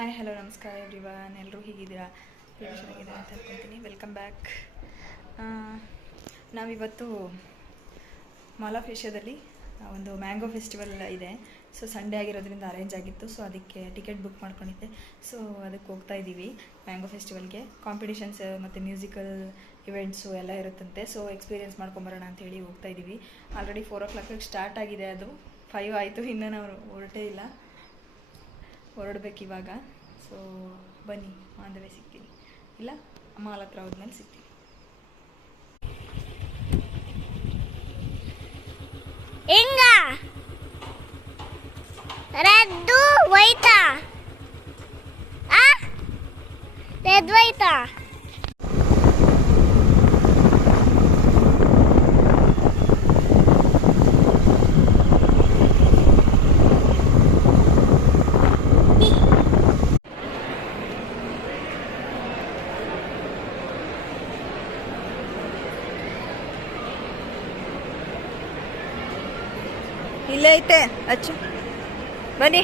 Hi hello ನಮಸ್ಕಾರ everyone. ಎಲ್ಲರೂ ಹೀಗಿದ್ದೀರಾ? ಚೆನ್ನಾಗಿದೆ ಅಂತ ಅನ್ಕೊತೀನಿ. Welcome back. ನಾವಿವತ್ತು ಮಾಲ್ ಆಫ್ ಏಷ್ಯಾದಲ್ಲಿ ಒಂದು ಮ್ಯಾಂಗೋ ಫೆಸ್ಟಿವಲ್ ಇದೆ. ಸೊ ಸಂಡೇ ಆಗಿರೋದ್ರಿಂದ ಅರೇಂಜ್ ಆಗಿತ್ತು. ಸೊ ಅದಕ್ಕೆ ಟಿಕೆಟ್ ಬುಕ್ ಮಾಡ್ಕೊಂಡಿದ್ದೆ. ಸೊ ಅದಕ್ಕೆ ಹೋಗ್ತಾ ಇದ್ದೀವಿ ಮ್ಯಾಂಗೋ ಫೆಸ್ಟಿವಲ್ಗೆ. ಕಾಂಪಿಟೇಷನ್ಸ್ ಮತ್ತು ಮ್ಯೂಸಿಕಲ್ ಇವೆಂಟ್ಸು ಎಲ್ಲ ಇರುತ್ತಂತೆ. ಸೊ ಎಕ್ಸ್ಪೀರಿಯೆನ್ಸ್ ಮಾಡ್ಕೊಂಬರೋಣ ಅಂತೇಳಿ ಹೋಗ್ತಾ ಇದ್ದೀವಿ. ಆಲ್ರೆಡಿ 4 o'clock ಸ್ಟಾರ್ಟ್ ಆಗಿದೆ. ಅದು 5 ಆಯಿತು, ಇನ್ನೂ ನಾವು ಹೊರಟೇ ಇಲ್ಲ, ಹೊರಡ್ಬೇಕು ಇವಾಗ. ಸೊ ಬನ್ನಿ, ಮಾಂದವೇ ಸಿಗ್ತೀನಿ, ಇಲ್ಲ ಮಾಲ್ ಹತ್ರ ಹೋದ್ಮೇಲೆ ಸಿಗ್ತೀನಿ. ಹಿಂಗ ರೆಡ್ ವೈಟ್ ರೆಡ್ ವೈಟ್ ಇಲ್ಲೇ ಐತೆ ಅಚ್ಚು, ಬನ್ನಿ.